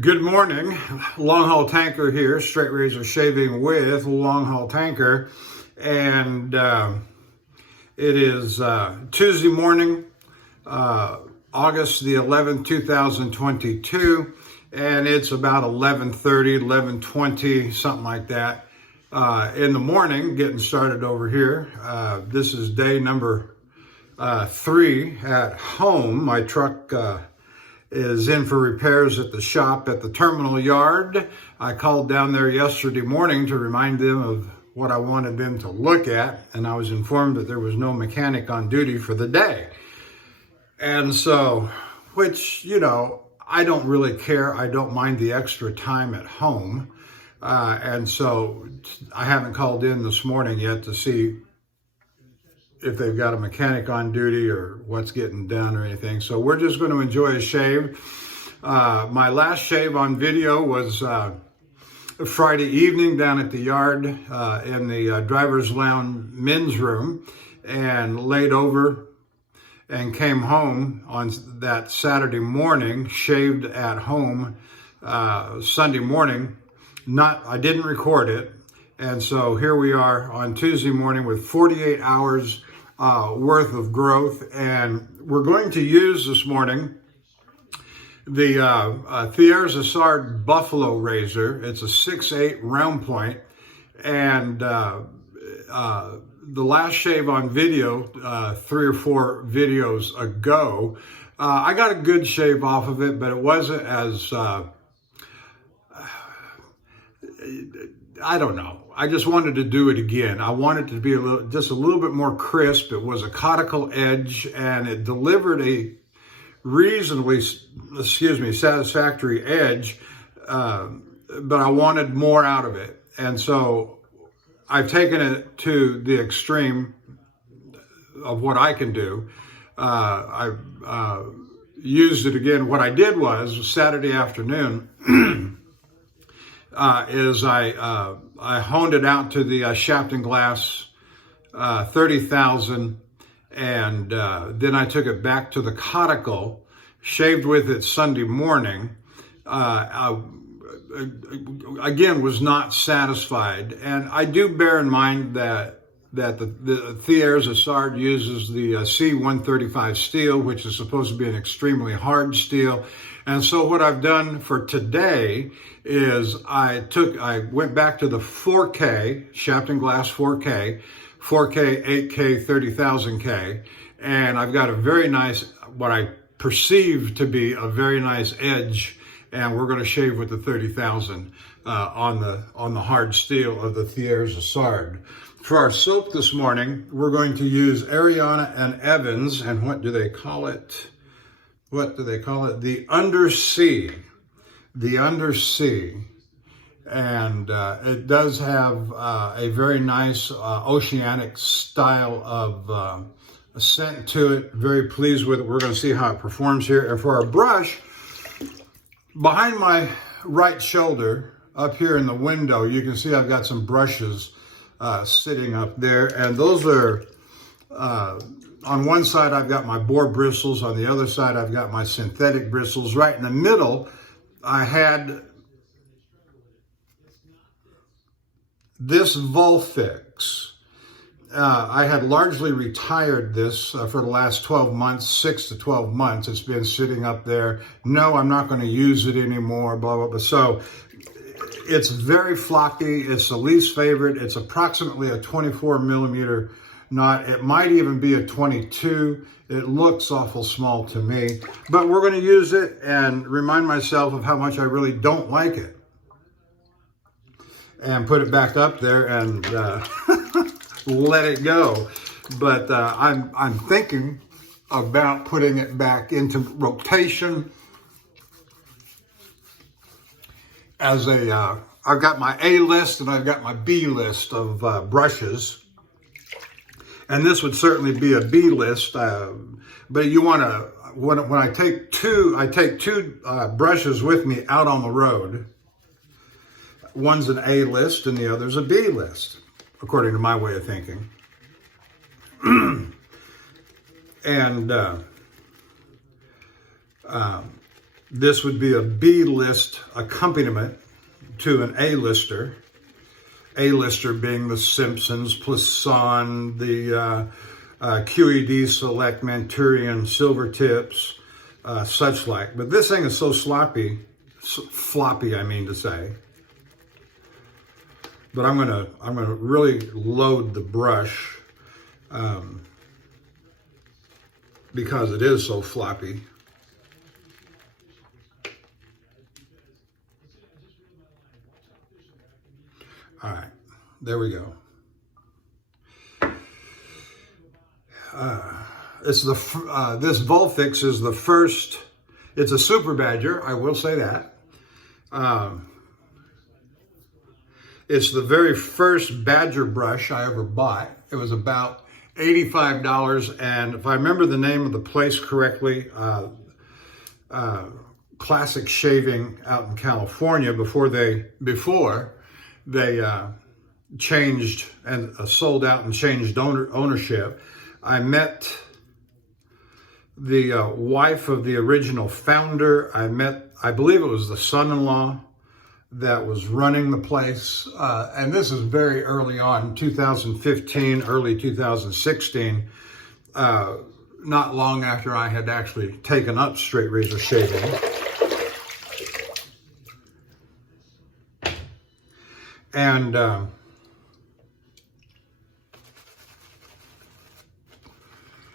Good morning, Longhaultanker here, straight razor shaving with Longhaultanker, and it is Tuesday morning, August the 11th, 2022, and it's about 11:30, 11:20, something like that, in the morning, getting started over here. This is day number 3 at home. My truck is in for repairs at the shop at the terminal yard. I called down there yesterday morning to remind them of what I wanted them to look at, and I was informed that there was no mechanic on duty for the day. And so, which, I don't really care. I don't mind the extra time at home. And so I haven't called in this morning yet to see if they've got a mechanic on duty or what's getting done or anything. So we're just going to enjoy a shave. My last shave on video was Friday evening down at the yard in the driver's lounge men's room, and laid over and came home on that Saturday morning, shaved at home Sunday morning. I didn't record it. And so here we are on Tuesday morning with 48 hours worth of growth, and we're going to use this morning the Thiers Issard Buffalo razor. It's a 6/8 round point, and the last shave on video 3 or 4 videos ago, I got a good shave off of it, but it wasn't as I don't know. I just wanted to do it again. I wanted it to be just a little bit more crisp. It was a conical edge, and it delivered a reasonably, satisfactory edge, but I wanted more out of it. And so I've taken it to the extreme of what I can do. I used it again. What I did was Saturday afternoon, I honed it out to the Shapton Glass 30,000, and then I took it back to the conical, shaved with it Sunday morning. Again, was not satisfied, and I do bear in mind that the Thiers Issard uses the C135 steel, which is supposed to be an extremely hard steel. And so what I've done for today is I went back to the 4K, Shapton Glass 4K, 8K, 30,000K, and I've got a very nice, what I perceive to be a very nice edge, and we're going to shave with the 30,000 on the hard steel of the Thiers Issard. For our soap this morning, we're going to use Ariana and Evans, and what do they call it? The Undersea. The Undersea. And it does have a very nice oceanic style of scent to it. Very pleased with it. We're going to see how it performs here. And for our brush, behind my right shoulder, up here in the window, you can see I've got some brushes sitting up there. And those are... on one side, I've got my boar bristles. On the other side, I've got my synthetic bristles. Right in the middle, I had this Vulfix. I had largely retired this for the last 12 months, 6 to 12 months. It's been sitting up there. No, I'm not going to use it anymore, blah, blah, blah. So it's very floppy. It's the least favorite. It's approximately a 24 millimeter knot. It might even be a 22. It looks awful small to me, but we're going to use it and remind myself of how much I really don't like it, and put it back up there and let it go. But I'm thinking about putting it back into rotation as I've got my A list and I've got my B list of brushes. And this would certainly be a B list, but you want to, when I take two brushes with me out on the road. One's an A list and the other's a B list, according to my way of thinking. And This would be a B-list accompaniment to an A-lister. A-lister being the Simpsons, Plisson, the QED Select, Manchurian, Silvertips, such like. But this thing is so floppy, I mean to say. But I'm gonna really load the brush because it is so floppy. All right, there we go. This Vulfix is the first. It's a super badger, I will say that. It's the very first badger brush I ever bought. It was about $85, and if I remember the name of the place correctly, Classic Shaving out in California, before they changed and sold out and changed ownership. I met the wife of the original founder. I believe it was the son-in-law that was running the place. And this is very early on, 2015, early 2016, not long after I had actually taken up straight razor shaving. And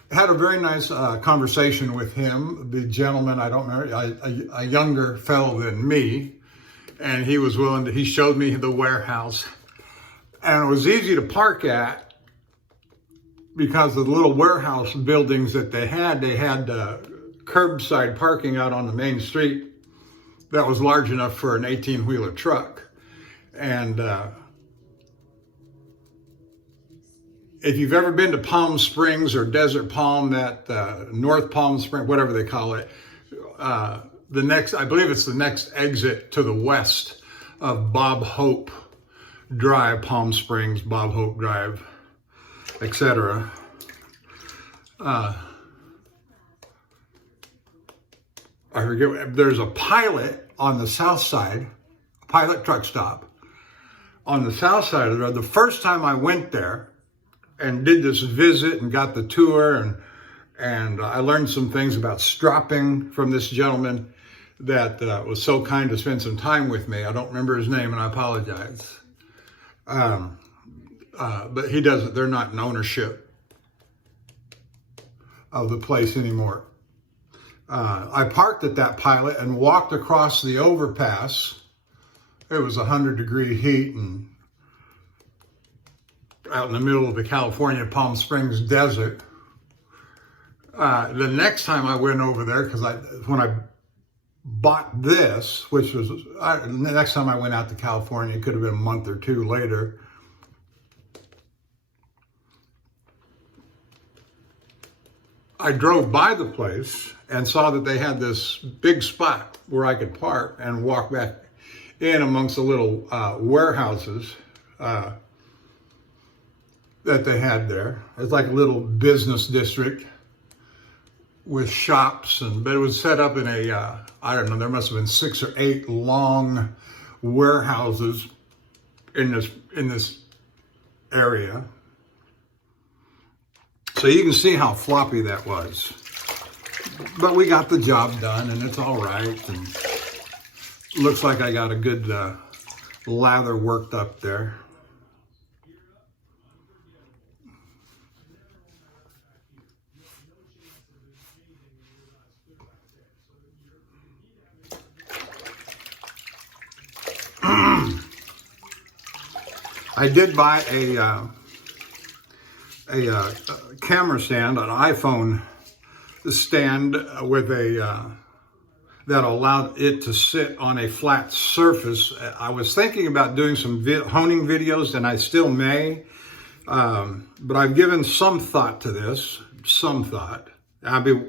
had a very nice conversation with him. The gentleman, I don't remember, a younger fellow than me, and he was willing to, he showed me the warehouse. And it was easy to park at because of the little warehouse buildings that they had curbside parking out on the main street that was large enough for an 18-wheeler truck. And if you've ever been to Palm Springs or Desert Palm, that North Palm Spring, whatever they call it, I believe it's the next exit to the west of Bob Hope Drive, Palm Springs, Bob Hope Drive, etc. I forget, there's a Pilot on the south side, Pilot truck stop on the south side of the road. The first time I went there and did this visit and got the tour, and I learned some things about stropping from this gentleman that was so kind to spend some time with me. I don't remember his name, and I apologize. But he doesn't, they're not in ownership of the place anymore. I parked at that Pilot and walked across the overpass. It was 100-degree heat and out in the middle of the California Palm Springs desert. The next time I went over there, because when I bought this, which was the next time I went out to California, it could have been a month or two later. I drove by the place and saw that they had this big spot where I could park and walk back in amongst the little warehouses that they had there. It's like a little business district with shops, but it was set up in a, I don't know, there must have been 6 or 8 long warehouses in this area. So you can see how floppy that was. But we got the job done, and it's all right. And looks like I got a good lather worked up there. I did buy a camera stand, an iPhone stand with that allowed it to sit on a flat surface. I was thinking about doing some honing videos, and I still may, but I've given some thought to this, some thought. I'll be,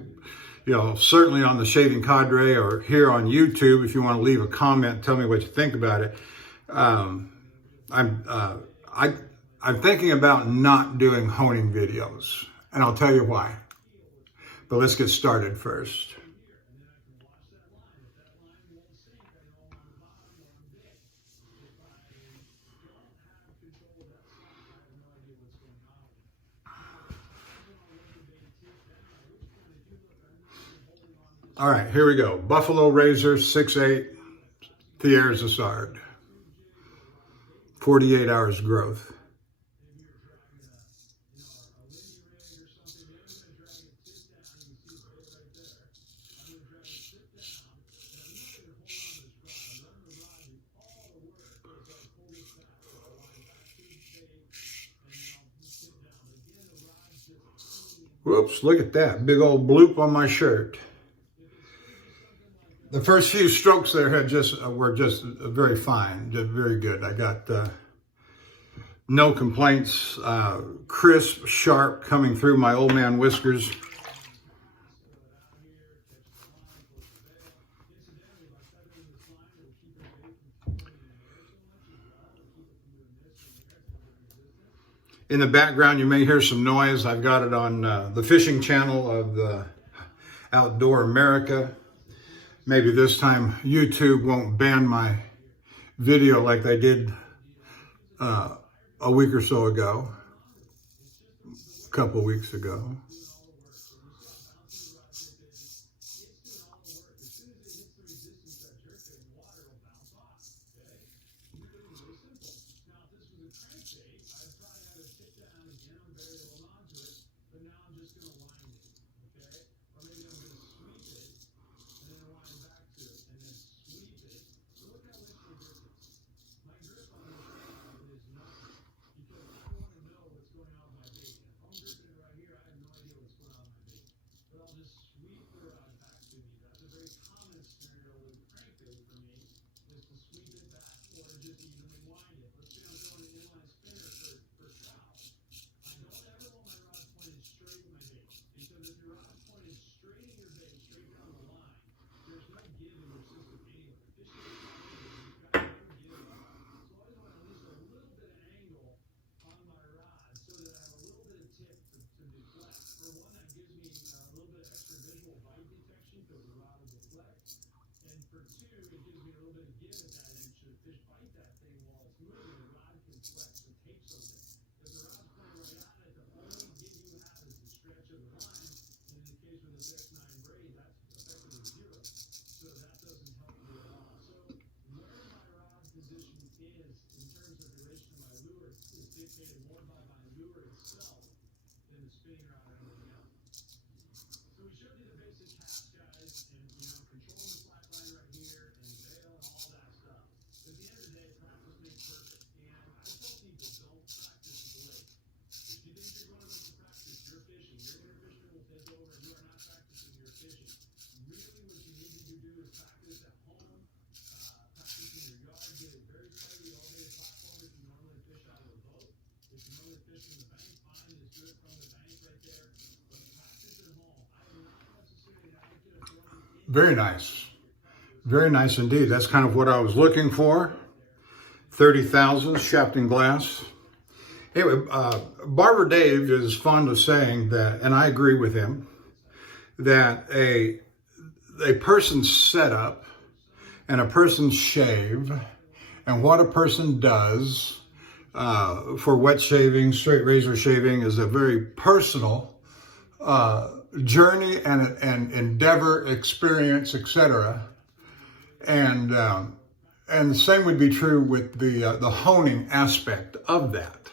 certainly on the Shaving Cadre or here on YouTube, if you want to leave a comment, tell me what you think about it. I'm thinking about not doing honing videos, and I'll tell you why. But let's get started first. All right, here we go. Buffalo Razor 6'8", Thiers Issard. 48 hours growth. Whoops, look at that. Big old bloop on my shirt. The first few strokes there were just very fine, just very good. I got no complaints, crisp, sharp, coming through my old man whiskers. In the background, you may hear some noise. I've got it on the fishing channel of the Outdoor America. Maybe this time YouTube won't ban my video like they did a week or so ago, a couple weeks ago. Very nice. Very nice indeed. That's kind of what I was looking for. 30,000 Shapton Glass. Anyway, Barber Dave is fond of saying that, and I agree with him, that a person's setup and a person's shave and what a person does for wet shaving, straight razor shaving is a very personal journey and endeavor, experience, etc. And the same would be true with the honing aspect of that.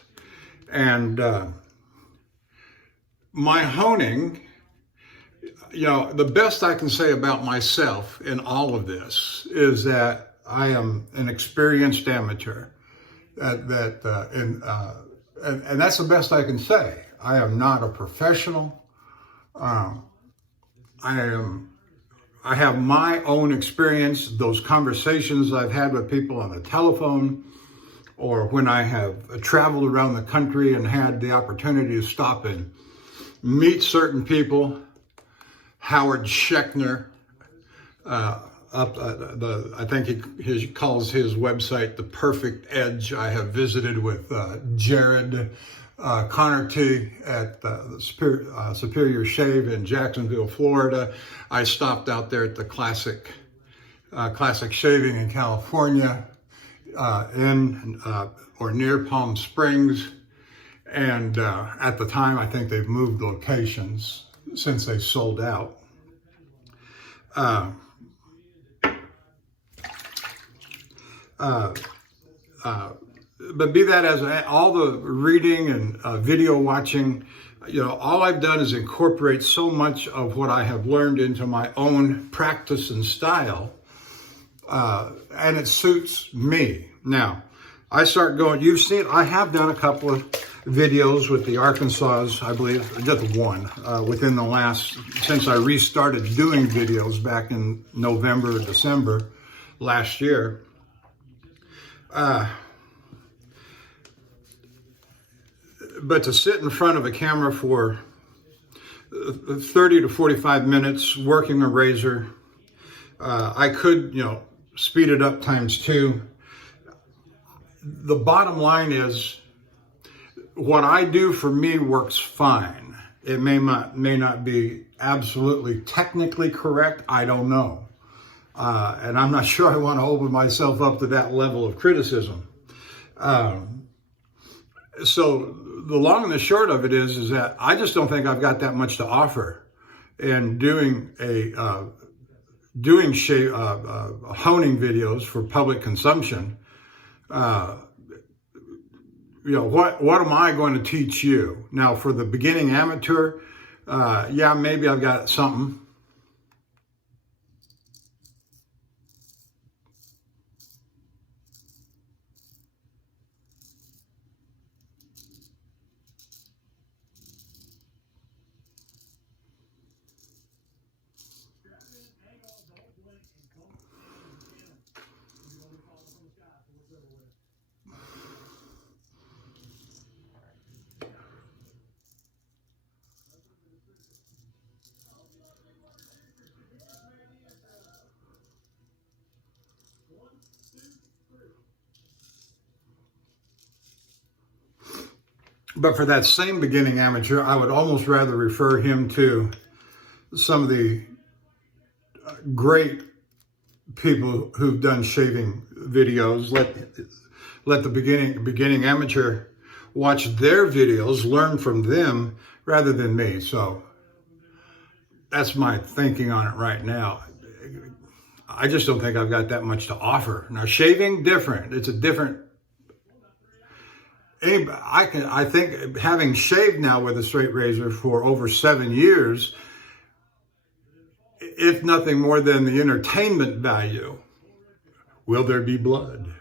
And my honing, the best I can say about myself in all of this is that I am an experienced amateur. And that's the best I can say. I am not a professional. I have my own experience, those conversations I've had with people on the telephone, or when I have traveled around the country and had the opportunity to stop and meet certain people. Howard Schechner, I think he calls his website The Perfect Edge. I have visited with Jared Connerty at the Superior Shave in Jacksonville, Florida. I stopped out there at the Classic Shaving in California, or near Palm Springs. And at the time, I think they've moved locations since they sold out. Uh, uh, but be that as all the reading and video watching, all I've done is incorporate so much of what I have learned into my own practice and style, and it suits me. Now, I start going, you've seen, I have done a couple of videos with the Arkansas, I believe, just one, within the last, since I restarted doing videos back in November, December last year. But to sit in front of a camera for 30 to 45 minutes working a razor, I could, speed it up ×2. The bottom line is, what I do for me works fine. It may not be absolutely technically correct. I don't know. And I'm not sure I want to open myself up to that level of criticism. So the long and the short of it is that I just don't think I've got that much to offer in doing honing videos for public consumption. What am I going to teach you? Now, for the beginning amateur, yeah, maybe I've got something. But for that same beginning amateur, I would almost rather refer him to some of the great people who've done shaving videos. Let the beginning amateur watch their videos, learn from them rather than me. So that's my thinking on it right now. I just don't think I've got that much to offer. Now, shaving, different. It's a different. I think having shaved now with a straight razor for over 7 years, if nothing more than the entertainment value, will there be blood?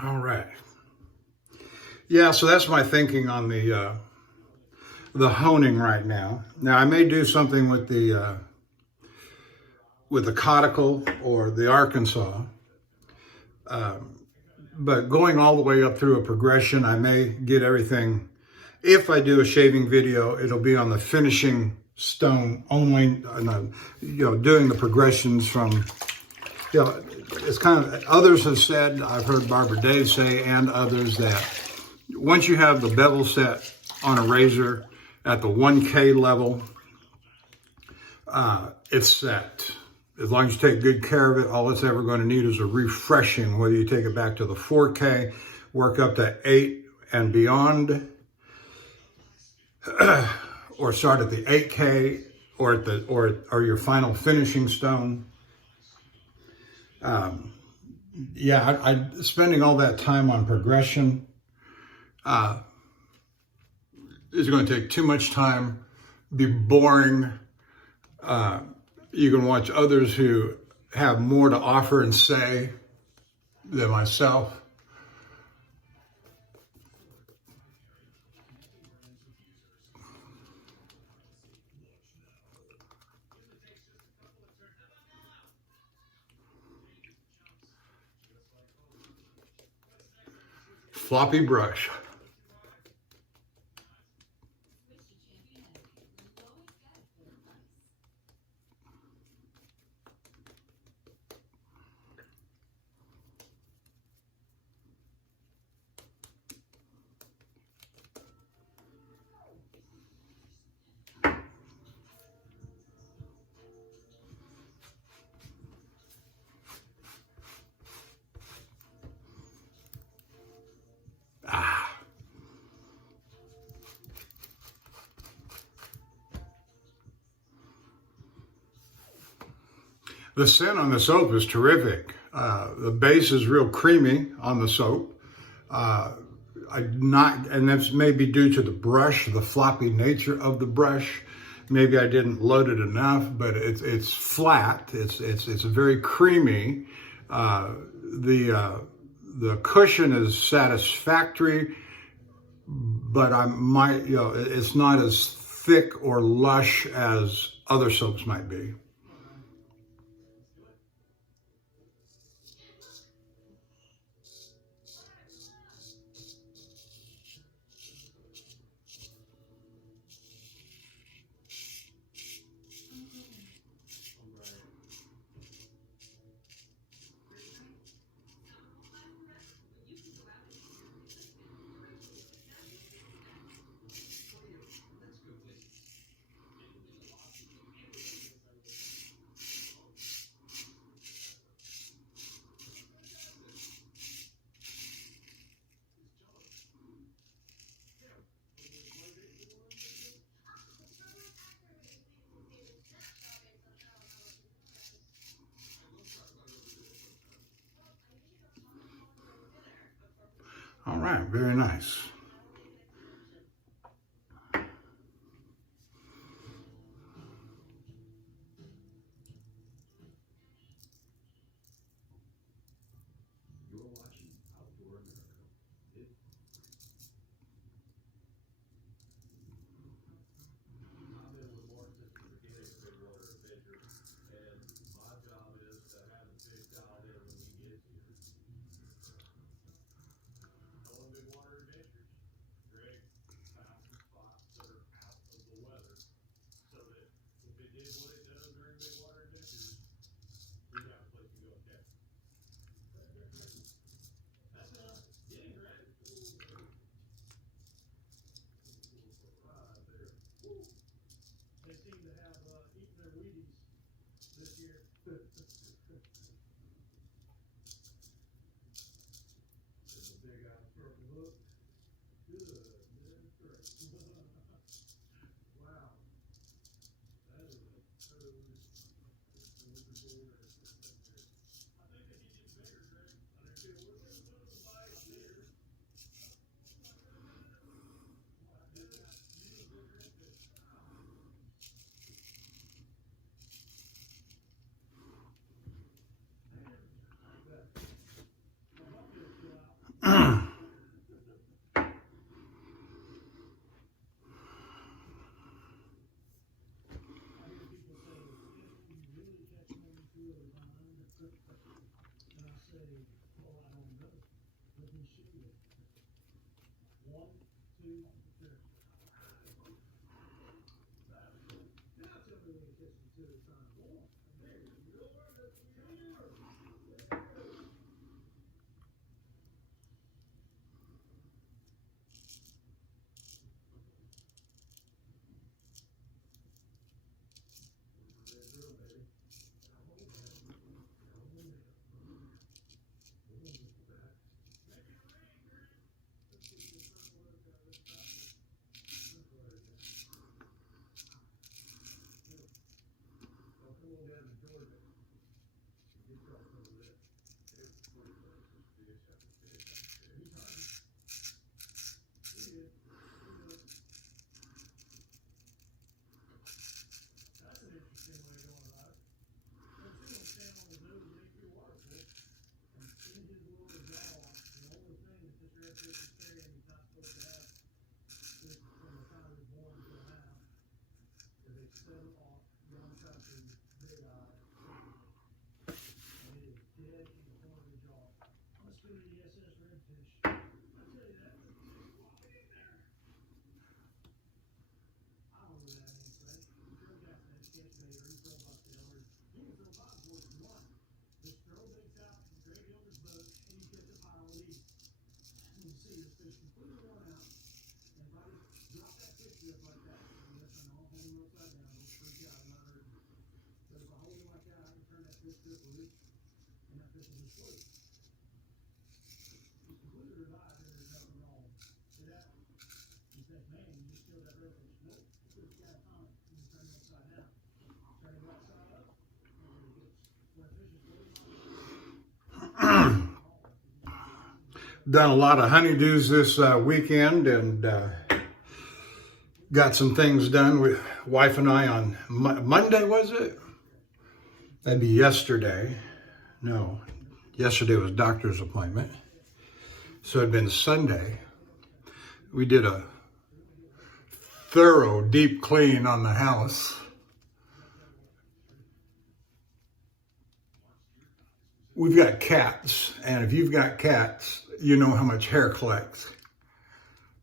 All right. Yeah, so that's my thinking on the honing right now. Now I may do something with the caudicle or the Arkansas, but going all the way up through a progression, I may get everything. If I do a shaving video, it'll be on the finishing stone only, doing the progressions from, it's kind of, others have said, I've heard Barbara Dave say, and others, that once you have the bevel set on a razor at the 1K level, it's set. As long as you take good care of it, all it's ever going to need is a refreshing, whether you take it back to the 4K, work up to 8 and beyond, or start at the 8K, or at the or your final finishing stone. I spending all that time on progression is going to take too much time, be boring. You can watch others who have more to offer and say than myself. Floppy brush. The scent on the soap is terrific. The base is real creamy on the soap. And that's maybe due to the brush, the floppy nature of the brush. Maybe I didn't load it enough, but it's flat. It's very creamy. The cushion is satisfactory, but it's not as thick or lush as other soaps might be. All right, very nice. Done a lot of honeydews this weekend, and got some things done with wife and I on Monday, was it? That'd be yesterday. No, yesterday was doctor's appointment. So it'd been Sunday. We did a thorough deep clean on the house. We've got cats, and if you've got cats, you know how much hair collects.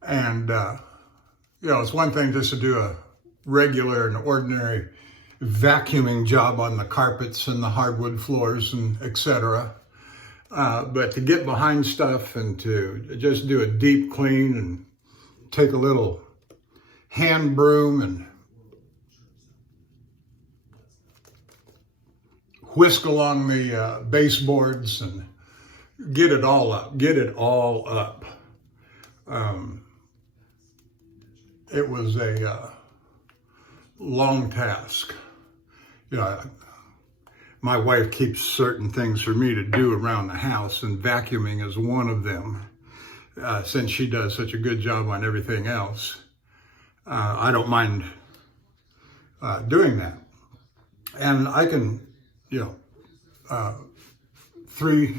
And, you know, it's one thing just to do a regular and ordinary vacuuming job on the carpets and the hardwood floors and etc. But to get behind stuff and to just do a deep clean and take a little hand broom and whisk along the baseboards and get it all up, it was a long task. You know, my wife keeps certain things for me to do around the house, and vacuuming is one of them. Since she does such a good job on everything else, I don't mind doing that. And I can, you know, three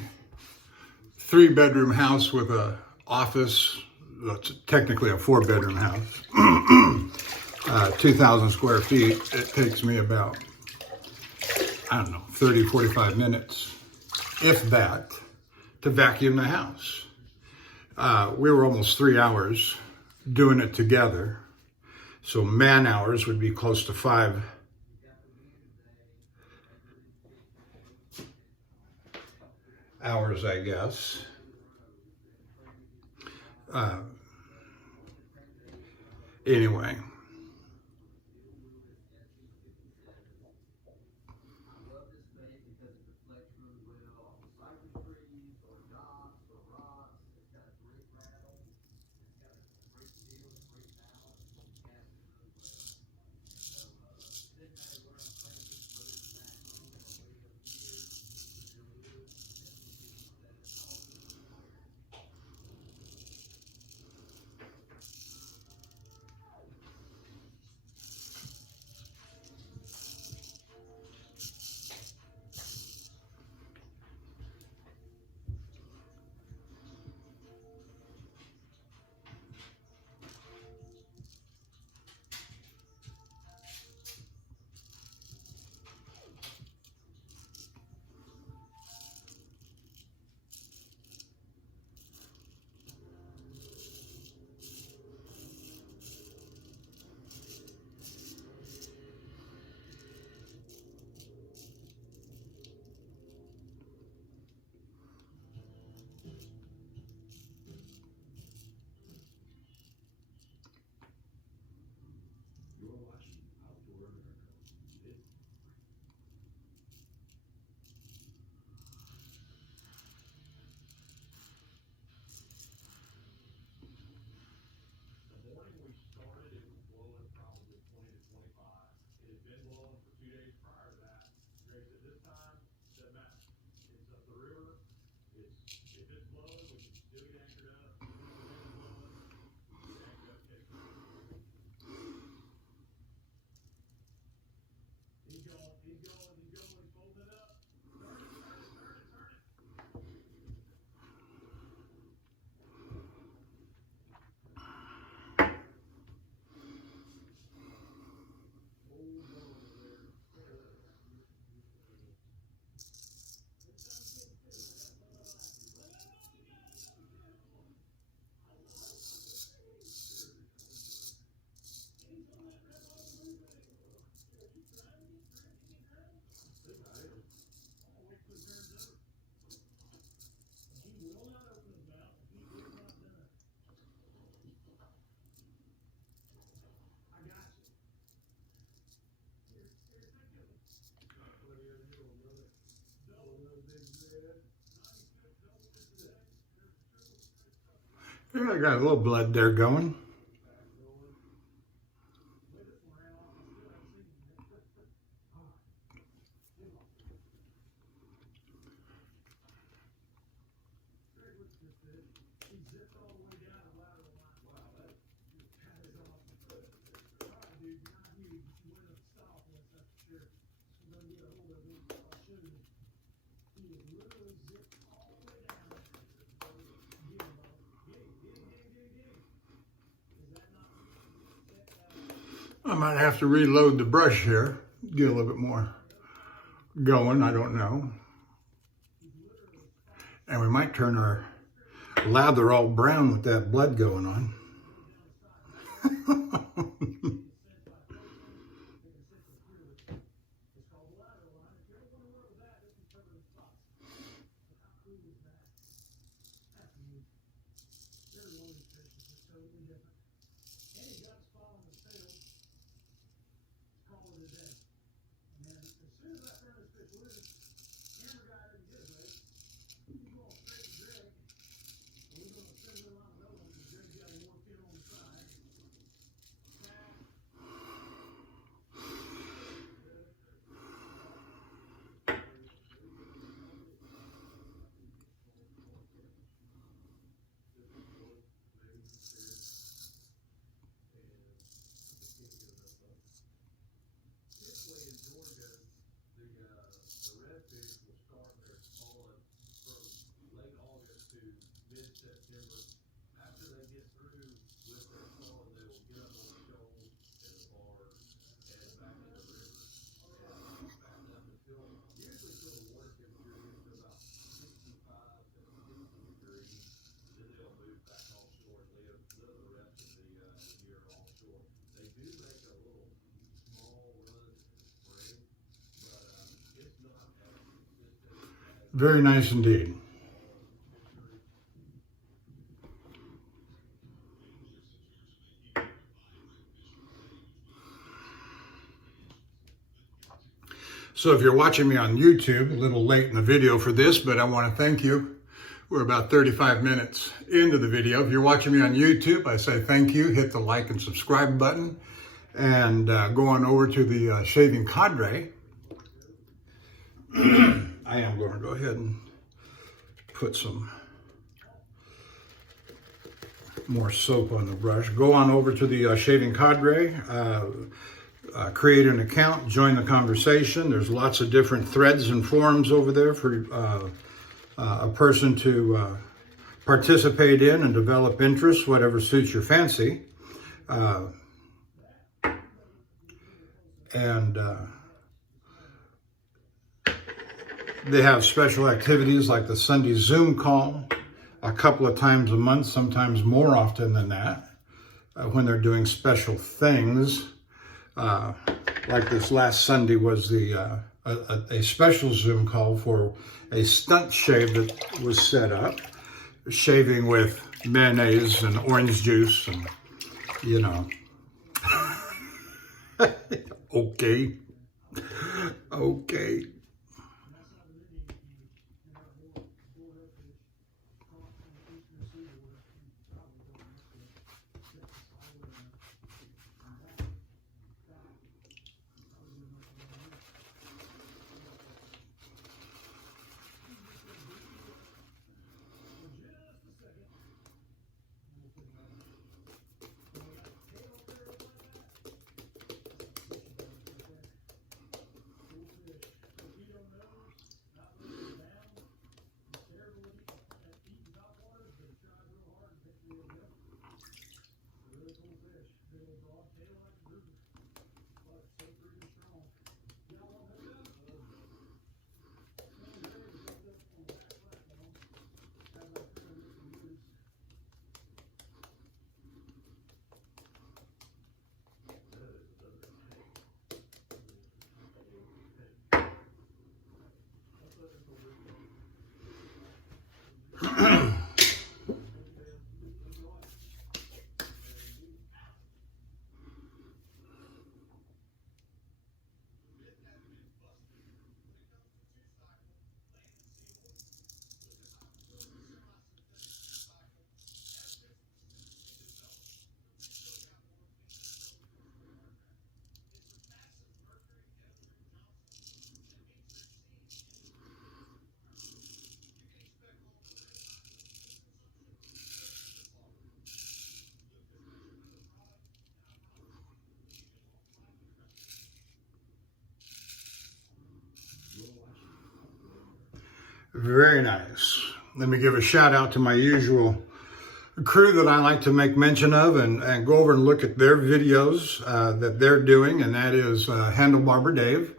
bedroom house with a office. That's technically a 4-bedroom house. 2,000 square feet. It takes me about, I don't know, 30, 45 minutes, if that, to vacuum the house. We were almost 3 hours doing it together. So man hours would be close to 5 hours, I guess. Anyway. Yeah, I got a little blood there going. I might have to reload the brush here, get a little bit more going, I don't know. And we might turn our lather all brown with that blood going on. Very nice indeed. So if you're watching me on YouTube, a little late in the video for this, but I want to thank you. We're about 35 minutes into the video. If you're watching me on YouTube, I say thank you. Hit the like and subscribe button. And go on over to the shaving cadre. I am going to go ahead and put some more soap on the brush. Go on over to the shaving cadre. Create an account, join the conversation. There's lots of different threads and forums over there for a person to participate in and develop interests, whatever suits your fancy. They have special activities like the Sunday Zoom call a couple of times a month, sometimes more often than that, when they're doing special things. Like this last Sunday was a special Zoom call for a stunt shave that was set up, shaving with mayonnaise and orange juice and, you know. Okay. Okay. Very nice. Let me give a shout out to my usual crew that I like to make mention of and go over and look at their videos that they're doing, and that is Handlebarber Dave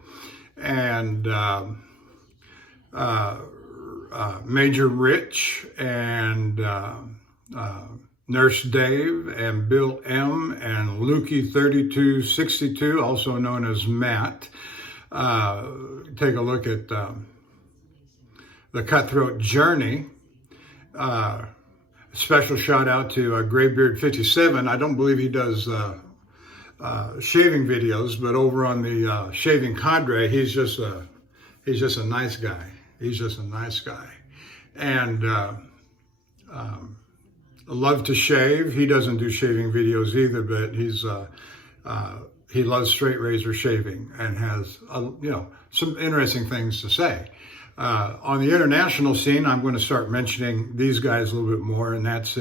and Major Rich and Nurse Dave and Bill M and Lukey3262, also known as Matt. Take a look at the Cutthroat Journey. Special shout out to Graybeard57. I don't believe he does shaving videos, but over on the Shaving Cadre, he's just a nice guy. He's just a nice guy, and love to shave. He doesn't do shaving videos either, but he loves straight razor shaving and has some interesting things to say. On the international scene, I'm going to start mentioning these guys a little bit more, and that's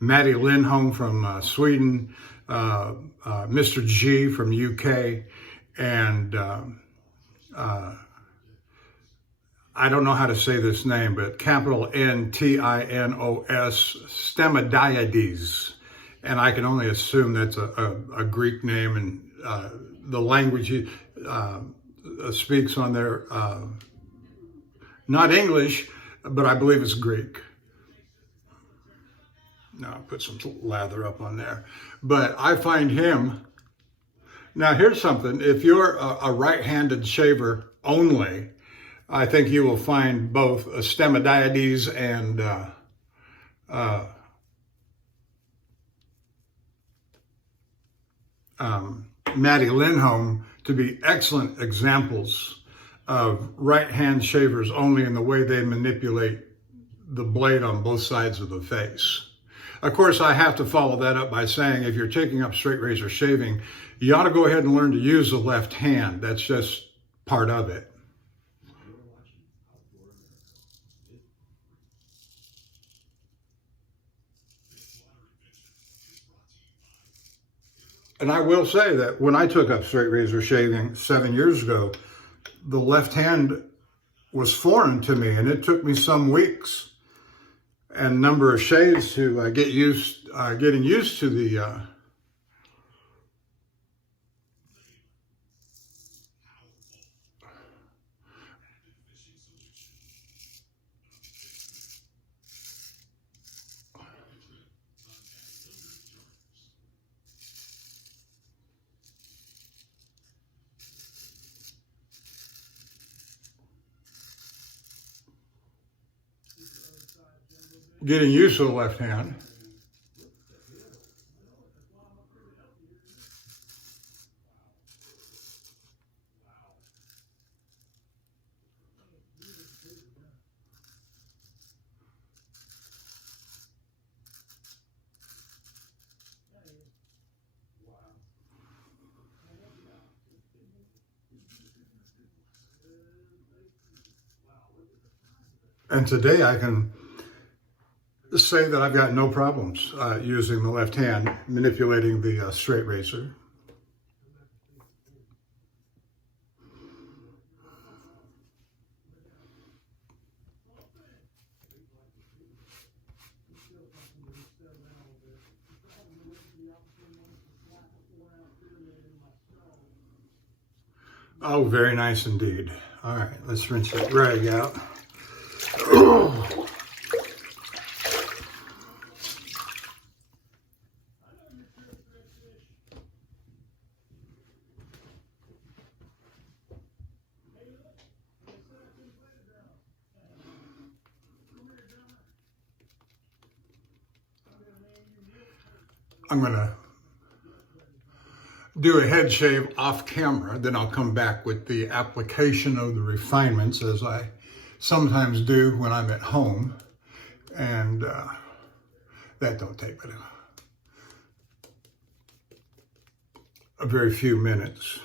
Matty Lindholm from Sweden, Mr. G from UK, and I don't know how to say this name, but capital Ntinos Stamadiades, and I can only assume that's a Greek name, and the language he speaks on there. Not English, but I believe it's Greek. Now I'll put some lather up on there. But I find him, now here's something, if you're a right-handed shaver only, I think you will find both Stamadiades and Matty Lindholm to be excellent examples of right-hand shavers only in the way they manipulate the blade on both sides of the face. Of course, I have to follow that up by saying if you're taking up straight razor shaving, you ought to go ahead and learn to use the left hand. That's just part of it. And I will say that when I took up straight razor shaving 7 years ago, the left hand was foreign to me, and it took me some weeks and number of shades to getting used to the left hand. And today I can say that I've got no problems using the left hand, manipulating the straight razor. Oh, very nice indeed. All right, let's rinse that rag out. I'm going to do a head shave off camera, then I'll come back with the application of the refinements, as I sometimes do when I'm at home, and that don't take but a very few minutes.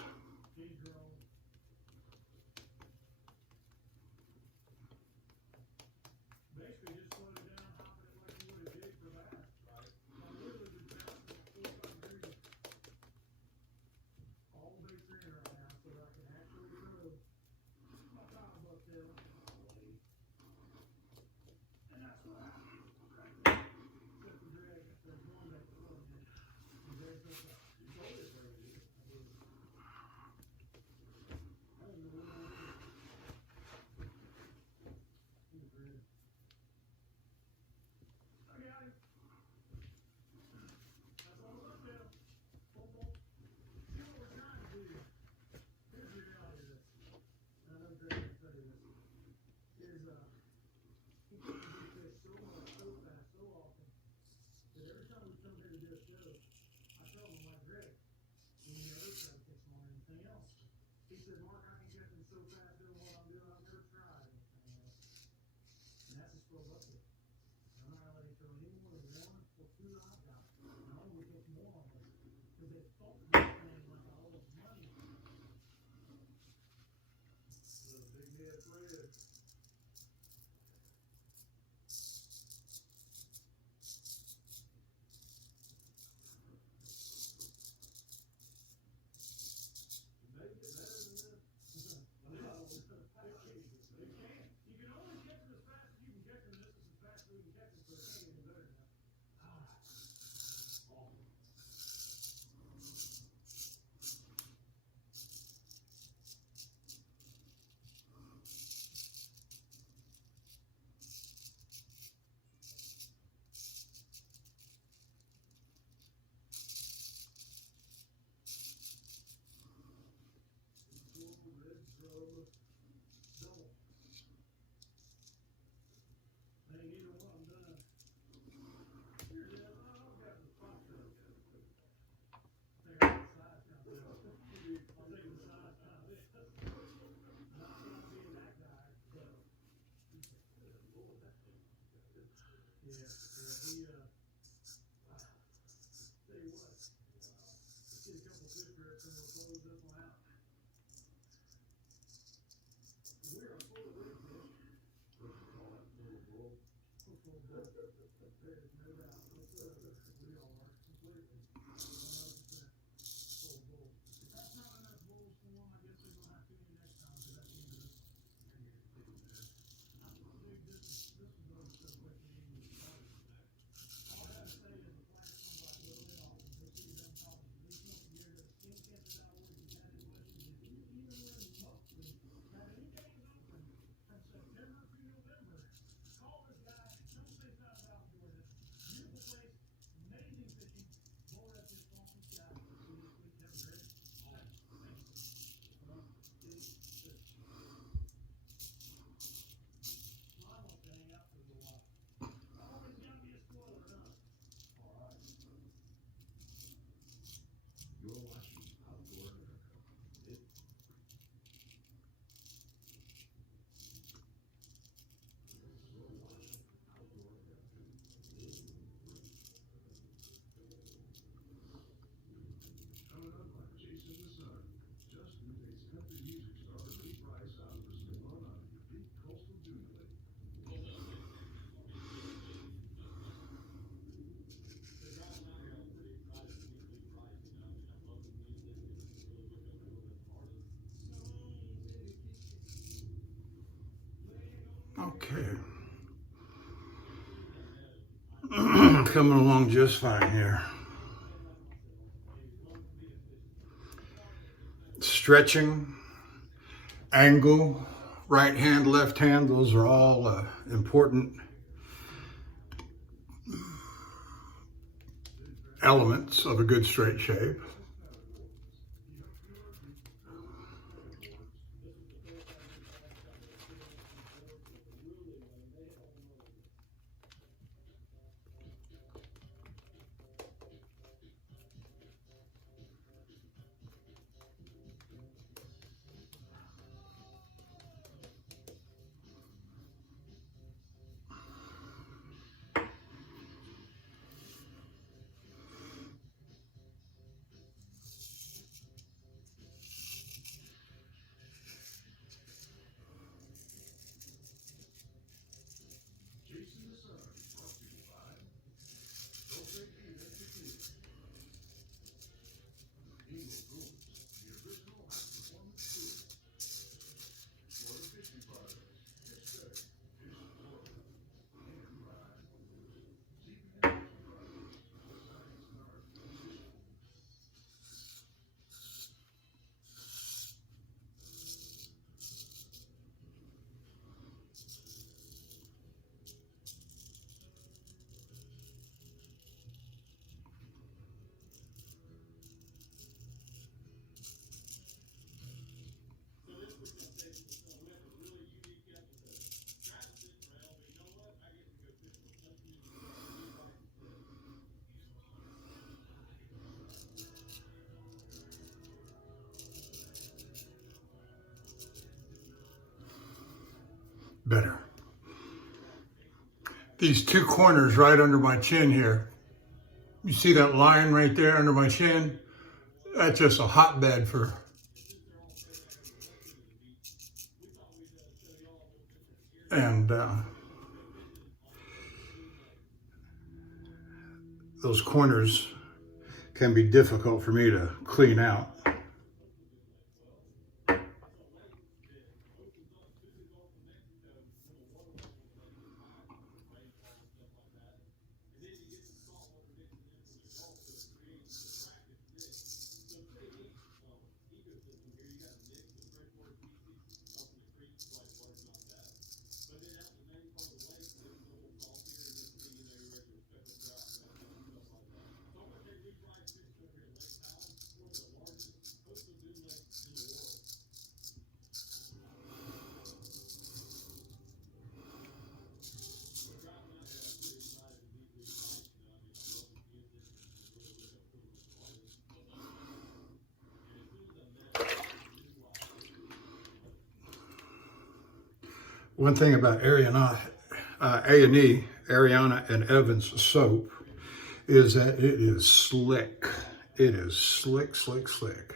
Okay. Coming along just fine here. Stretching, angle, right hand, left hand, those are all important elements of a good straight shave. better. These two corners right under my chin here, you see that line right there under my chin? That's just a hotbed for those corners can be difficult for me to clean out. One thing about A&E, Ariana and Evans soap, is that it is slick. It is slick, slick, slick.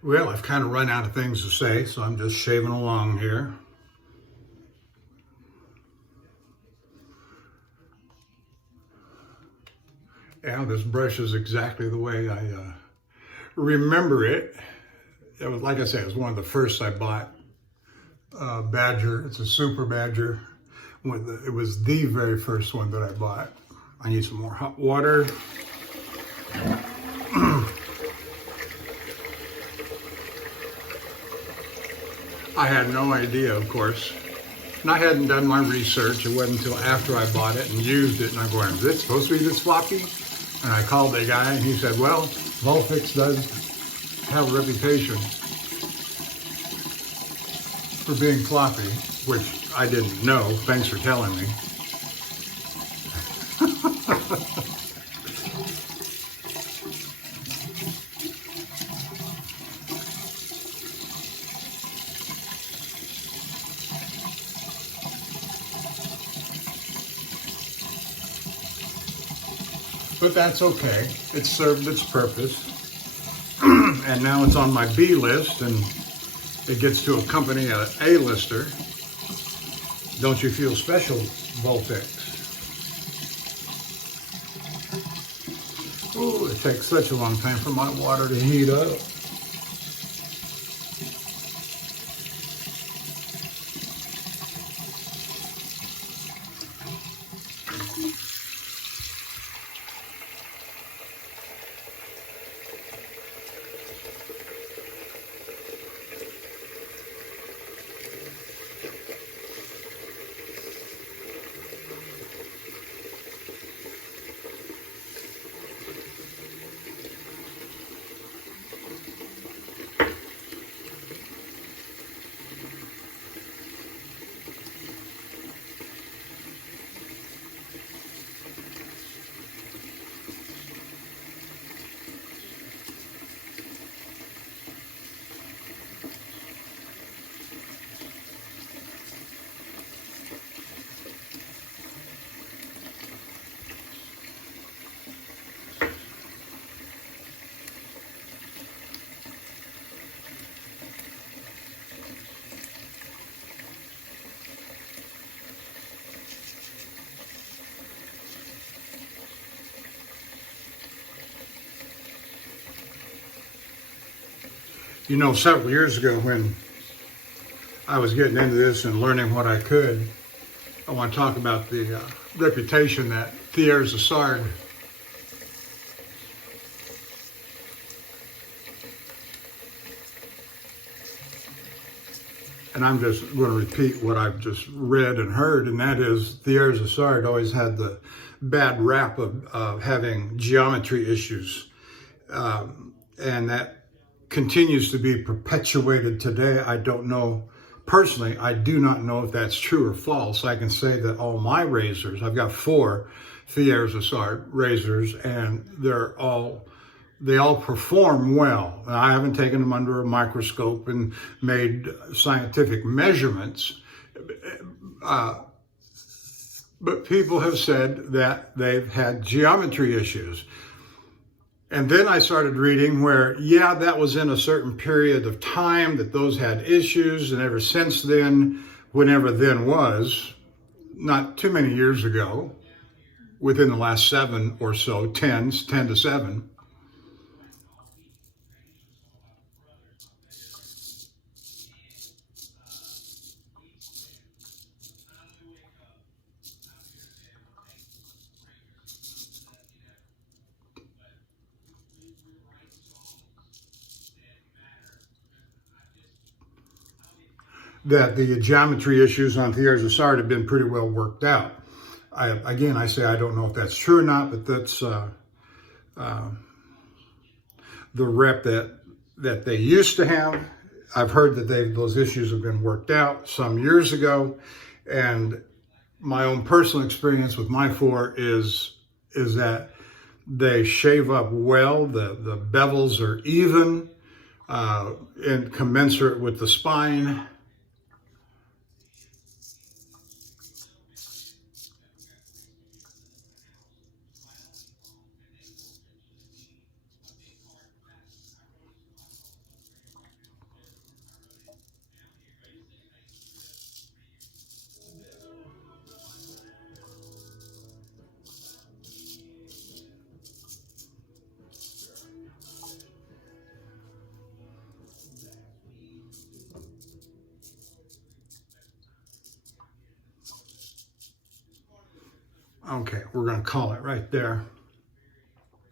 Well, I've kind of run out of things to say, so I'm just shaving along here. Yeah, this brush is exactly the way I remember it. It was, like I said, it was one of the first I bought. Badger, it's a Super Badger. It was the very first one that I bought. I need some more hot water. I had no idea, of course. And I hadn't done my research. It wasn't until after I bought it and used it, and I'm going, is it supposed to be this floppy? And I called the guy, and he said, well, Vulfix does have a reputation for being floppy, which I didn't know. Thanks for telling me. But that's okay. It served its purpose. And now it's on my B list, and it gets to accompany an A-lister. Don't you feel special, Vulfix? Ooh, it takes such a long time for my water to heat up. You know, several years ago when I was getting into this and learning what I could, I want to talk about the reputation that Thiers Issard and I'm just going to repeat what I've just read and heard, and that is Thiers Issard always had the bad rap of having geometry issues, and that continues to be perpetuated today. I don't know, personally, I do not know if that's true or false. I can say that all my razors, I've got 4 Thiers Issard razors, and they all perform well. I haven't taken them under a microscope and made scientific measurements, but people have said that they've had geometry issues. And then I started reading where, yeah, that was in a certain period of time that those had issues, and ever since then, whenever then was, not too many years ago, within the last 7 or so, 10 to 7, that the geometry issues on Thiers Issard have been pretty well worked out. I say I don't know if that's true or not, but that's the rep that they used to have. I've heard that those issues have been worked out some years ago, and my own personal experience with my 4 is that they shave up well. The bevels are even and commensurate with the spine. Okay, we're going to call it right there.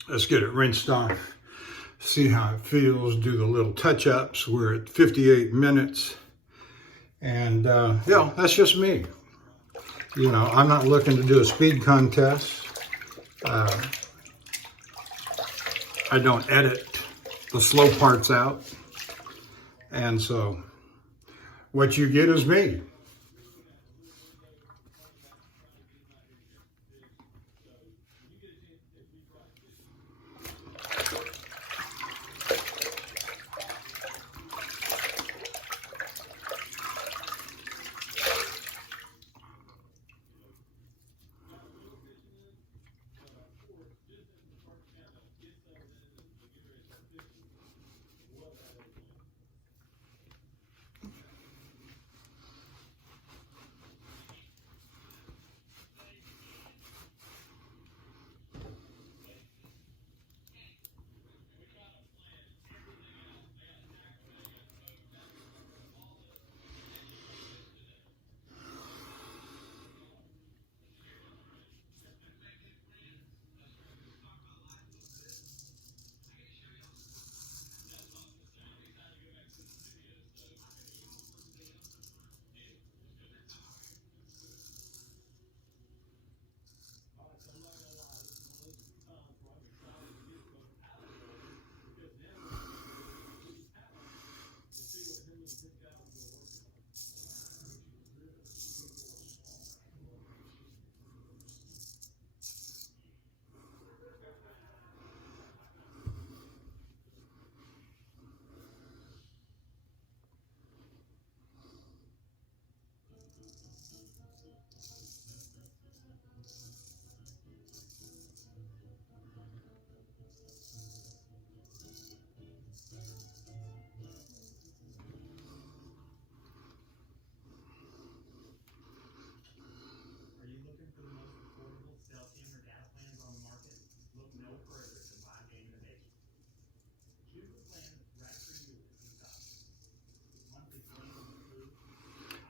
Let's get it rinsed off, see how it feels, do the little touch-ups. We're at 58 minutes, and that's just me. You know, I'm not looking to do a speed contest. I don't edit the slow parts out, and so what you get is me.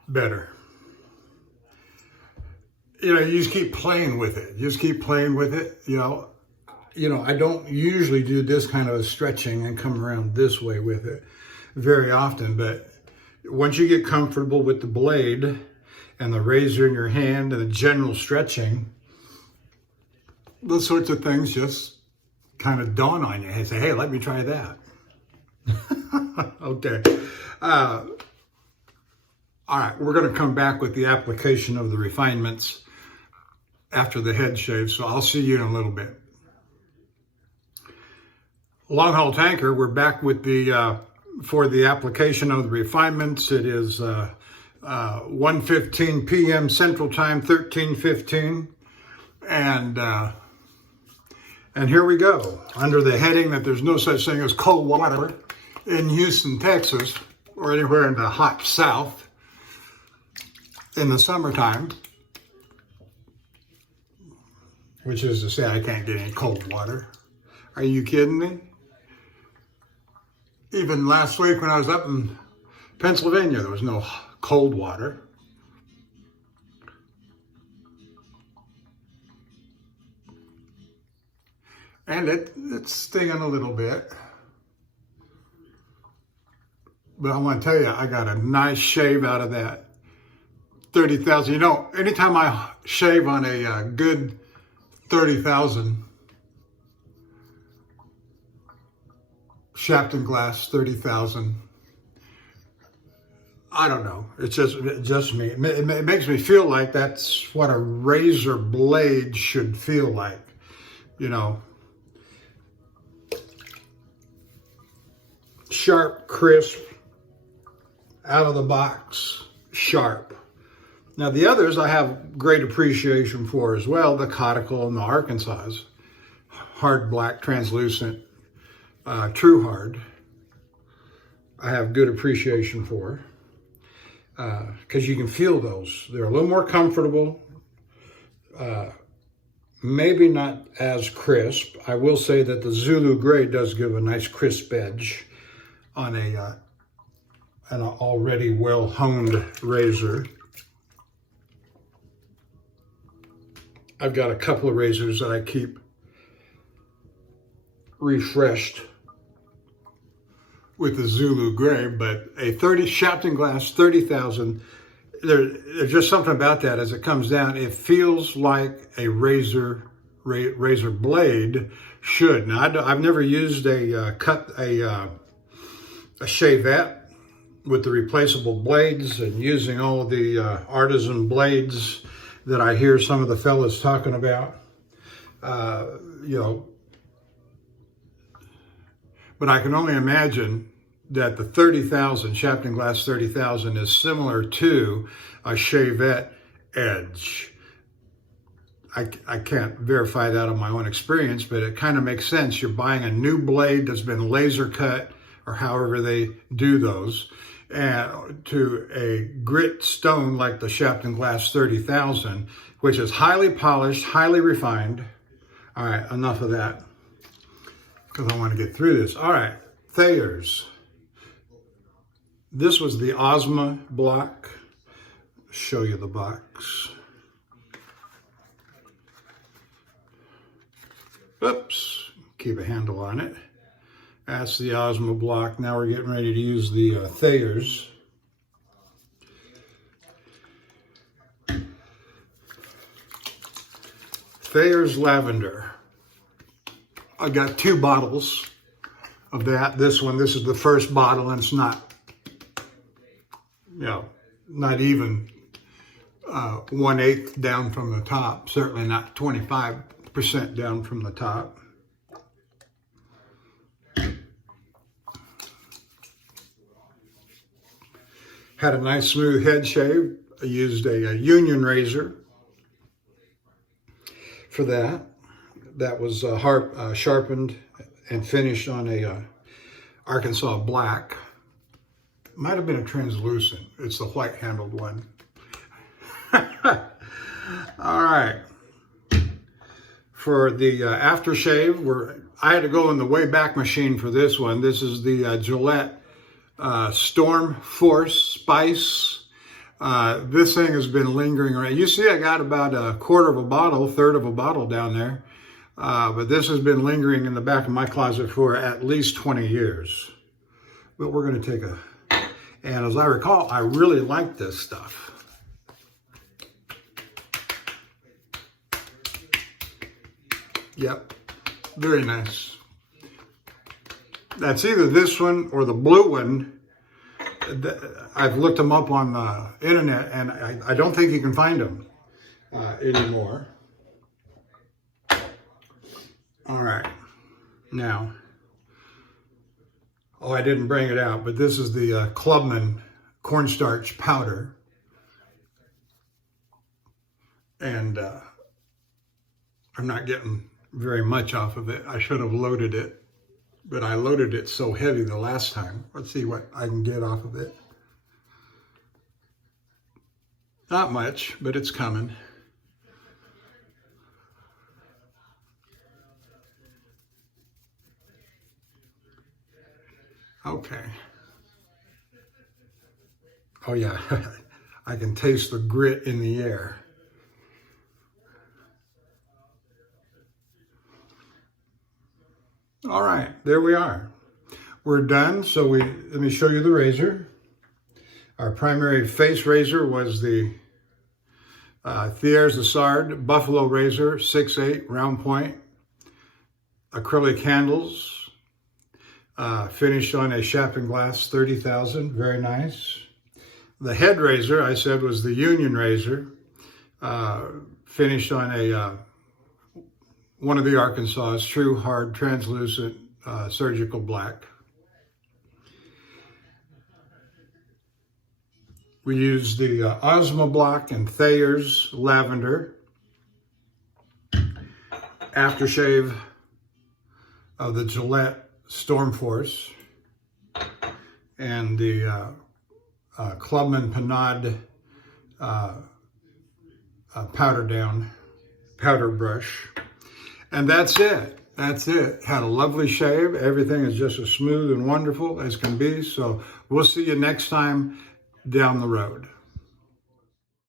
better. You know, you just keep playing with it. You just keep playing with it. You know, I don't usually do this kind of stretching and come around this way with it very often, but once you get comfortable with the blade and the razor in your hand and the general stretching, those sorts of things just kind of dawn on you and say, hey, let me try that. Okay. All right, we're going to come back with the application of the refinements after the head shave, so I'll see you in a little bit. Longhaultanker, we're back with the for the application of the refinements. It is 1:15 p.m. Central Time, 13:15, and here we go. Under the heading that there's no such thing as cold water in Houston, Texas, or anywhere in the hot South in the summertime, which is to say I can't get any cold water. Are you kidding me? Even last week when I was up in Pennsylvania, there was no cold water. And it's stinging a little bit. But I want to tell you, I got a nice shave out of that 30,000. You know, anytime I shave on a good 30,000, Shapton Glass 30,000, I don't know. It's just me. It makes me feel like that's what a razor blade should feel like. You know, sharp, crisp, out of the box, sharp. Now the others I have great appreciation for as well. The Conical and the Arkansas, hard black, translucent, true hard, I have good appreciation for, because you can feel those. They're a little more comfortable, maybe not as crisp. I will say that the Zulu Gray does give a nice crisp edge on an already well-honed razor. I've got a couple of razors that I keep refreshed with the Zulu Gray, but a Shapton Glass 30,000, there's just something about that as it comes down. It feels like a razor blade should. Now, I've never used a shavette with the replaceable blades and using all of the artisan blades that I hear some of the fellas talking about, you know. But I can only imagine that the 30,000, Shapton Glass 30,000, is similar to a shavette edge. I can't verify that on my own experience, but it kind of makes sense. You're buying a new blade that's been laser cut, or however they do those, to a grit stone like the Shapton Glass 30,000, which is highly polished, highly refined. All right, enough of that, because I want to get through this. All right, Thiers. This was the Ozma block. Show you the box. Oops, keep a handle on it. That's the Ozma block. Now we're getting ready to use the Thiers. Thiers Lavender. I got 2 bottles of that. This is the first bottle, and it's not, you know, not even 1/8 down from the top. Certainly not 25% down from the top. Had a nice smooth head shave. I used a union razor for that. That was sharpened and finished on a Arkansas black. Might have been a translucent. It's the white handled one. All right. For the aftershave, I had to go in the Wayback Machine for this one. This is the Gillette Storm Force Spice This thing has been lingering around. You see, I got about a quarter of a bottle, third of a bottle down there. But this has been lingering in the back of my closet for at least 20 years. But we're going to take a, and as I recall, I really like this stuff. Yep, very nice. That's either this one or the blue one. I've looked them up on the internet, and I don't think you can find them anymore. All right, now, oh, I didn't bring it out, but this is the Clubman cornstarch powder. And I'm not getting very much off of it. I should have loaded it, but I loaded it so heavy the last time. Let's see what I can get off of it. Not much, but it's coming. Okay. Oh yeah, I can taste the grit in the air. All right, there we are. We're done, so let me show you the razor. Our primary face razor was the Thiers Issard Buffalo Razor 6/8 round point, acrylic handles, finished on a Shapton Glass 30,000, very nice. The head razor, I said, was the Union razor, finished on a one of the Arkansas's true hard translucent surgical black. We used the Osmo Block and Thiers lavender aftershave of the Gillette Storm Force, and the Clubman Panade powder brush. And that's it. That's it. Had a lovely shave. Everything is just as smooth and wonderful as can be. So we'll see you next time down the road.